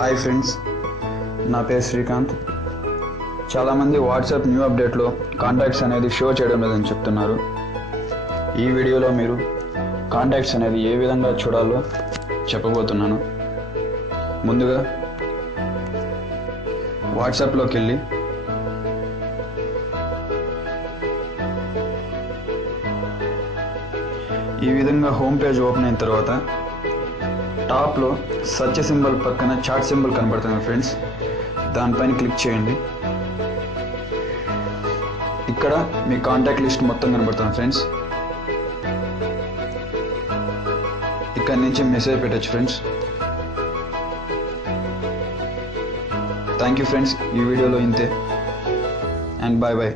Hi friends, నా పేరు శ్రీకాంత్. చాలామంది వాట్సాప్ న్యూ అప్డేట్లో కాంటాక్ట్స్ అనేది షో చేయడం లేదని చెప్తున్నారు. ఈ వీడియోలో మీరు కాంటాక్ట్స్ అనేది ఏ విధంగా చూడాలో చెప్పబోతున్నాను. ముందుగా వాట్సాప్లోకి వెళ్ళి ఈ విధంగా హోమ్ పేజ్ ఓపెన్ అయిన తర్వాత టాప్లో సర్చ్ సింబల్ పక్కన చాట్ సింబల్ కనబడుతుంది ఫ్రెండ్స్. దానిపైన క్లిక్ చేయండి. ఇక్కడ మీ కాంటాక్ట్ లిస్ట్ మొత్తం కనబడుతుంది ఫ్రెండ్స్. ఇక్కడ నుంచి మెసేజ్ పెట్టచ్చు ఫ్రెండ్స్. Thank you friends. ఈ వీడియోలో ఇంతే అండ్ బాయ్ బాయ్.